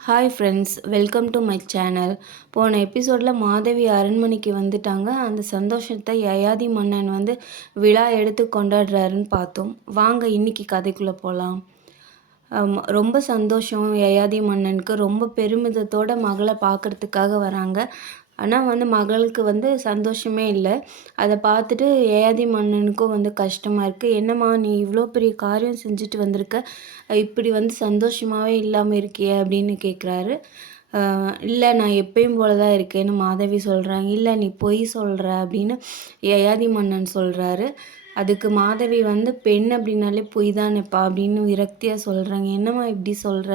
Hi friends welcome to my channel போன எபிசோடில் மாதவி அரண்மனைக்கு வந்துட்டாங்க. அந்த சந்தோஷத்தை யயாதி மன்னன் வந்து விழா எடுத்து கொண்டாடுறாருன்னு பார்த்தோம். வாங்க இன்னைக்கு கதைக்குள்ளே போகலாம் ரொம்ப சந்தோஷம் யயாதி மன்னனுக்கு. ரொம்ப பெருமிதத்தோட மகளை பார்க்குறதுக்காக வராங்க. ஆனால் வந்து மகளுக்கு வந்து சந்தோஷமே இல்லை. அதை பார்த்துட்டு ஏயாதி மன்னனுக்கும் வந்து கஷ்டமாக இருக்குது என்னம்மா நீ இவ்வளோ பெரிய காரியம் செஞ்சுட்டு வந்திருக்க. இப்படி வந்து சந்தோஷமாகவே இல்லாமல் இருக்கியே அப்படின்னு கேட்குறாரு இல்லை நான் எப்பயும் போல தான் இருக்கேன்னு மாதவி சொல்கிறாங்க இல்லை நீ பொய் சொல்கிற அப்படின்னு யயாதி மன்னன் சொல்கிறாரு அதுக்கு மாதவி வந்து பெண் அப்படின்னாலே பொய் தானேப்பா அப்படின்னு விரக்தியாக சொல்கிறாங்க என்னம்மா இப்படி சொல்கிற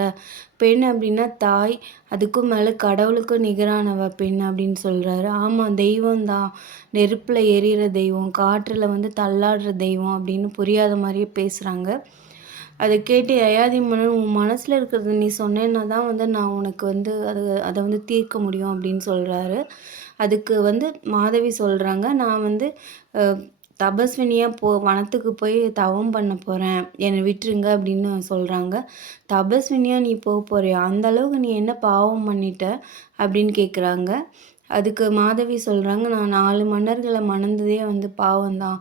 பெண் அப்படின்னா தாய் அதுக்கும் மேலே கடவுளுக்கும் நிகரானவ பெண் அப்படின்னு சொல்கிறாரு ஆமாம் தெய்வம் தான் நெருப்பில் எரியிற தெய்வம் காற்றில் வந்து தள்ளாடுற தெய்வம் அப்படின்னு புரியாத மாதிரியே பேசுகிறாங்க அதை கேட்டு அயாதி மன்னன் உன் மனசில் இருக்கிறது நீ சொன்னேன்னா தான் வந்து நான் உனக்கு வந்து அது அதை வந்து தீர்க்க முடியும் அப்படின்னு சொல்கிறாரு அதுக்கு வந்து மாதவி சொல்கிறாங்க நான் வந்து தபஸ்வினியாக போ வனத்துக்கு போய் தவம் பண்ண போகிறேன் என்னை விட்டுருங்க அப்படின்னு சொல்கிறாங்க தபஸ்வினியாக நீ போக போகிறியா அந்த அளவுக்கு நீ என்ன பாவம் பண்ணிட்ட அப்படின்னு கேட்குறாங்க அதுக்கு மாதவி சொல்கிறாங்க நான் நாலு மன்னர்களை மணந்ததே வந்து பாவம்தான்.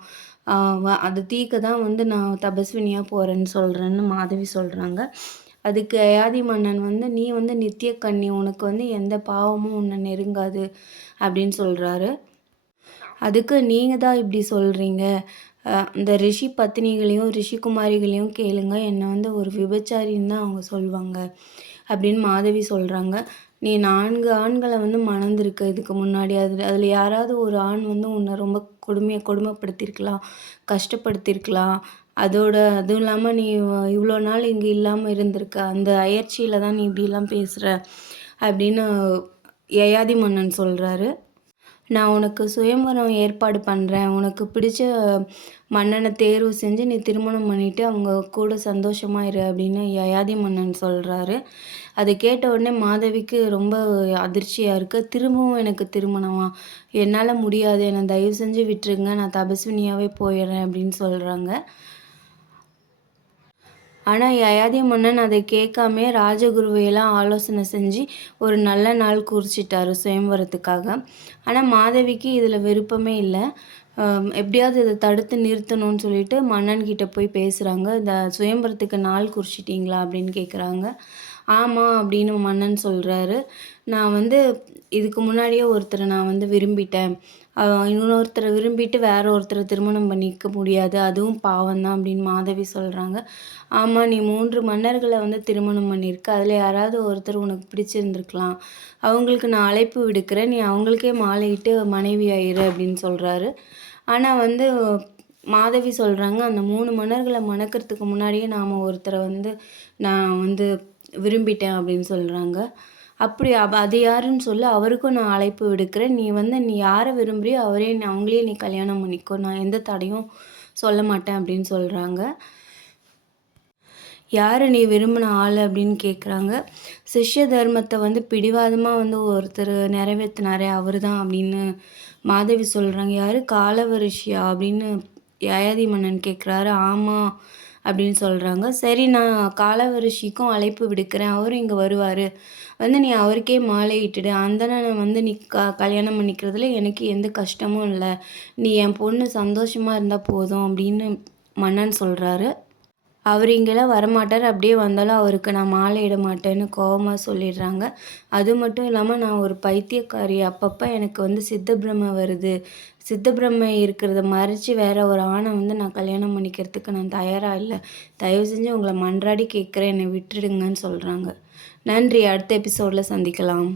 அது தீக்க தான் வந்து நான் தபஸ்வினியாக போகிறேன்னு சொல்கிறேன்னு மாதவி சொல்கிறாங்க அதுக்கு அயாதி மன்னன் வந்து நீ வந்து நித்திய கண்ணி உனக்கு வந்து எந்த பாவமும் உன்னை நெருங்காது அப்படின்னு சொல்கிறாரு அதுக்கு நீங்கள் தான் இப்படி சொல்கிறீங்க இந்த ரிஷி பத்தினிகளையும் ரிஷிகுமாரிகளையும் கேளுங்க. என்னை வந்து ஒரு விபச்சாரின்னு தான் அவங்க சொல்லுவாங்க அப்படின்னு மாதவி சொல்கிறாங்க நீ நான்கு ஆண்களை வந்து மணந்திருக்க. இதுக்கு முன்னாடி அதில் அதில் யாராவது ஒரு ஆண் வந்து உன்னை ரொம்ப கொடுமையை கொடுமைப்படுத்தியிருக்கலாம் கஷ்டப்படுத்தியிருக்கலாம் அதோட அதுவும் இல்லாமல் நீ இவ்வளோ நாள் இங்கே இல்லாமல் இருந்திருக்க. அந்த அயற்சியில் தான் நீ இப்படிலாம் பேசுகிற அப்படின்னு யயாதி மன்னன் சொல்கிறாரு நான் உனக்கு சுயம்பரம் ஏற்பாடு பண்ணுறேன் உனக்கு பிடிச்ச மன்னனை தேர்வு செஞ்சு நீ திருமணம் பண்ணிவிட்டு அவங்க கூட சந்தோஷமாக இரு அப்படின்னு யயாதி மன்னன் சொல்கிறாரு அதை கேட்ட உடனே மாதவிக்கு ரொம்ப அதிர்ச்சியாக இருக்குது திரும்பவும் எனக்கு திருமணமா என்னால் முடியாது. என்னை தயவு செஞ்சு விட்டுருங்க. நான் தபஸ்வினியாகவே போயிடுறேன் அப்படின்னு சொல்கிறாங்க ஆனால் யயாதி மன்னன் அதை கேட்காமே ராஜகுருவையெல்லாம் ஆலோசனை செஞ்சு ஒரு நல்ல நாள் குறிச்சிட்டாரு சுயம்பரத்துக்காக ஆனால் மாதவிக்கு இதில் விருப்பமே இல்லை. எப்படியாவது இதை தடுத்து நிறுத்தணும்னு சொல்லிட்டு மன்னன்கிட்ட போய் பேசுகிறாங்க இந்த சுயம்பரத்துக்கு நாள் குறிச்சிட்டிங்களா அப்படின்னு கேட்குறாங்க ஆமாம் அப்படின்னு மன்னன் சொல்கிறாரு நான் வந்து இதுக்கு முன்னாடியே ஒருத்தரை நான் வந்து விரும்பிட்டேன். இன்னொருத்தரை விரும்பிட்டு வேற ஒருத்தரை திருமணம் பண்ணிக்க முடியாது. அதுவும் பாவம் தான் அப்படின்னு மாதவி சொல்கிறாங்க ஆமாம் நீ மூன்று மன்னர்களை வந்து திருமணம் பண்ணியிருக்க அதில் யாராவது ஒருத்தர் உனக்கு பிடிச்சிருந்துருக்கலாம். அவங்களுக்கு நான் அழைப்பு விடுக்கிறேன். நீ அவங்களுக்கே மாலையிட்டு மனைவி ஆயிரு அப்படின்னு சொல்கிறாரு ஆனால் வந்து மாதவி சொல்கிறாங்க அந்த மூணு மன்னர்களை மணக்கிறதுக்கு முன்னாடியே நாம் ஒருத்தரை வந்து நான் வந்து விரும்பிட்டேன் அப்படின்னு சொல்கிறாங்க அப்படி அவ அது யாருன்னு சொல்லி அவருக்கும் நான் அழைப்பு விடுக்கிறேன். நீ வந்து நீ யாரை விரும்புறியோ அவரே நீ அவங்களே நீ கல்யாணம் பண்ணிக்கோ. நான் எந்த தடையும் சொல்ல மாட்டேன் அப்படின்னு சொல்கிறாங்க யார் நீ விரும்பின ஆள் அப்படின்னு கேட்குறாங்க சிஷ்ய தர்மத்தை வந்து பிடிவாதமாக வந்து ஒருத்தர் நிறைவேற்றினாரே அவர் தான் அப்படின்னு மாதவி சொல்கிறாங்க யார்? காலவரிஷியா அப்படின்னு யயாதி மன்னன் கேட்குறாரு ஆமாம் அப்படின்னு சொல்கிறாங்க சரி நான் காலவரிஷிக்கும் அழைப்பு விடுக்கிறேன். அவரும் இங்கே வருவார். வந்து நீ அவருக்கே மாலை இட்டுடு. அந்தணனை வந்து நீ க கல்யாணம் பண்ணிக்கிறதுல எனக்கு எந்த கஷ்டமும் இல்லை. நீ என் பொண்ணு சந்தோஷமாக இருந்தால் போதும் அப்படின்னு மன்னன் சொல்கிறாரு அவர் இங்கெல்லாம் வரமாட்டார். அப்படியே வந்தாலும் அவருக்கு நான் மாலை இட மாட்டேன்னு கோபமாக சொல்லிடுறாங்க. அது மட்டும் இல்லாமல் நான் ஒரு பைத்தியக்காரி. அப்பப்போ எனக்கு வந்து சித்த பிரம்ம வருது. சித்த பிரம்மை இருக்கிறத மறைச்சி வேற ஒரு ஆணை வந்து நான் கல்யாணம் பண்ணிக்கிறதுக்கு நான் தயாராக இல்லை. தயவு செஞ்சு உங்களை மன்றாடி கேட்குறேன். என்னை விட்டுடுங்கன்னு சொல்கிறாங்க நன்றி. அடுத்த எபிசோடில் சந்திக்கலாம்.